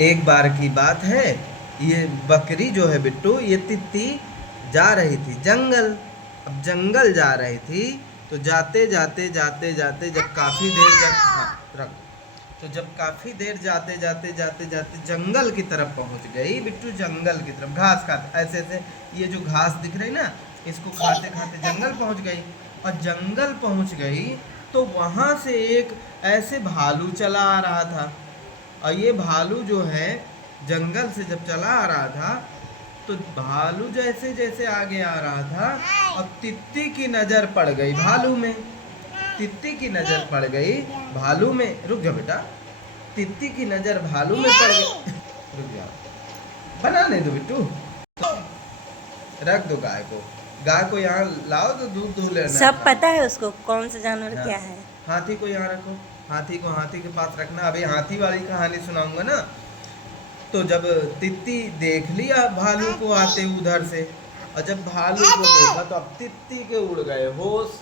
एक बार की बात है, ये बकरी जो है बिट्टू, ये तित्ती जा रही थी जंगल। अब जंगल जा रही थी, तो जाते जाते जाते जाते जब काफ़ी देर जब हाँ रख, तो जब काफ़ी देर जाते जाते जाते जाते जंगल की तरफ पहुंच गई बिट्टू, जंगल की तरफ घास खाते ऐसे ऐसे, ये जो घास दिख रही ना, इसको खाते खाते जंगल पहुंच गई। और जंगल पहुंच गई तो वहां से एक ऐसे भालू चला आ रहा था। और ये भालू जो है जंगल से जब चला आ रहा था, तो भालू जैसे जैसे आगे आ रहा था, और तित्ती की नज़र पड़ गई भालू में। तित्ती की नज़र पड़ गई भालू में। रुक जा बेटा, तित्ती की नज़र भालू में पड़ गई। रुक जा, बनाने दो बिट्टू, रख दो गाय को। गाय को यहाँ लाओ तो दूध दूह लेना। सब पता है उसको कौन सा जानवर हाँ। क्या है। हाथी को यहाँ रखो, हाथी को हाथी के पास रखना। अभी हाथी वाली कहानी सुनाऊंगा ना। तो जब तित्ती देख लिया भालू को आते उधर से, और जब भालू को देखा तो अब तित्ती के उड़ गए होश।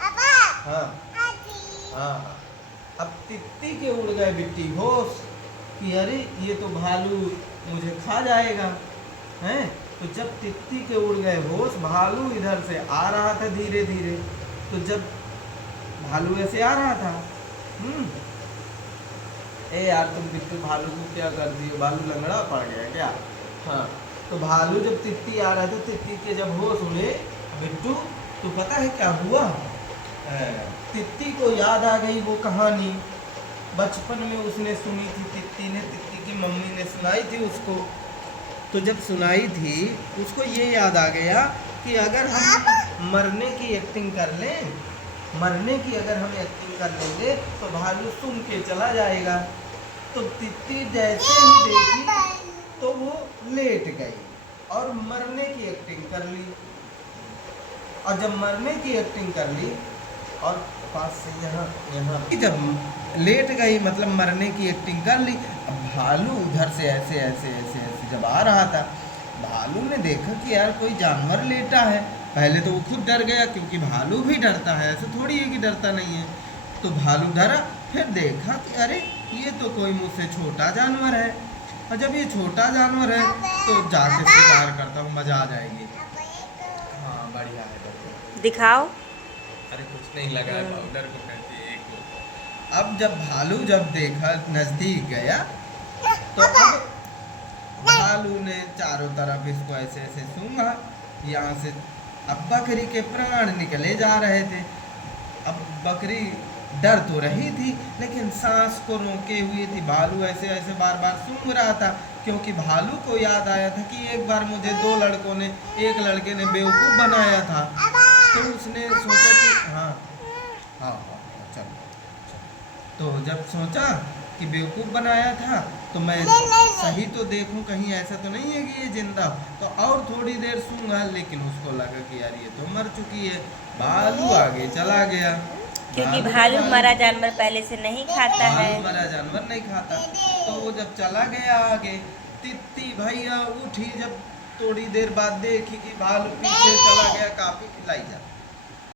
हाँ हाँ, अब तित्ती के उड़ गए बिट्टी होश कि अरे ये तो भालू मुझे खा जाएगा। हैं, तो जब तित्ती के उड़ गए होश, भालू इधर से आ रहा था धीरे धीरे। तो जब भालू ऐसे आ रहा था, ए यार तुम बिट्टू भालू को क्या कर दिए, भालू लंगड़ा पड़ गया क्या। हाँ, तो भालू जब तित्ती आ रहा था, तित्ती के जब होश हुए बिट्टू, तो पता है क्या हुआ। तित्ती को याद आ गई वो कहानी, बचपन में उसने सुनी थी तित्ती ने, तित्ती की मम्मी ने सुनाई थी उसको। तो जब सुनाई थी उसको ये याद आ गया कि अगर हम मरने की एक्टिंग कर लें, मरने की अगर हम एक्टिंग कर लेंगे तो भालू सुन के चला जाएगा। तो तित्ती जैसे ही देखी तो वो लेट गई और मरने की एक्टिंग कर ली। और जब मरने की एक्टिंग कर ली और पास से यहाँ यहाँ जब लेट गई, मतलब मरने की एक्टिंग कर ली। अब भालू उधर से ऐसे ऐसे ऐसे ऐसे जब आ रहा था, भालू ने देखा कि यार कोई जानवर लेटा है। पहले तो वो खुद डर गया, क्योंकि भालू भी डरता है, ऐसे थोड़ी है कि डरता नहीं है। तो भालू डरा, फिर देखा कि अरे ये तो कोई मुझसे छोटा जानवर है। और जब ये छोटा जानवर है तो जाके शिकार करता हूँ, मजा आ जाएगी। हाँ बढ़िया है, बढ़िया। दिखाओ। अरे कुछ नहीं लगा है, पाउडर को कहते हैं एक। अब जब भालू जब देखा, नजदीक गया, तो अब भालू ने चारों तरफ इसको ऐसे ऐसे सूंघा यहाँ से। अब बकरी के प्राण निकले जा रहे थे। अब बकरी डर तो रही थी, लेकिन सांस को रोके हुई थी। भालू ऐसे ऐसे बार बार सूंघ रहा था, क्योंकि भालू को याद आया था कि एक बार मुझे दो लड़कों ने, एक लड़के ने बेवकूफ़ बनाया था। तो उसने सोचा कि हाँ हाँ हाँ चलो। तो जब सोचा कि बेवकूफ़ बनाया था, तो मैं सही तो देखूं कहीं ऐसा तो नहीं है कि ये जिंदा। तो और थोड़ी देर सूंघा, लेकिन उसको लगा कि यार ये तो मर चुकी है। भालू आगे चला गया, क्योंकि भालू मरा जानवर पहले से नहीं खाता है। भालू मरा जानवर नहीं खाता। तो वो जब चला गया आगे, तित्ती भैया उठी जब थोड़ी देर बाद देखी कि भालू पीछे चला गया, काफी लाई जा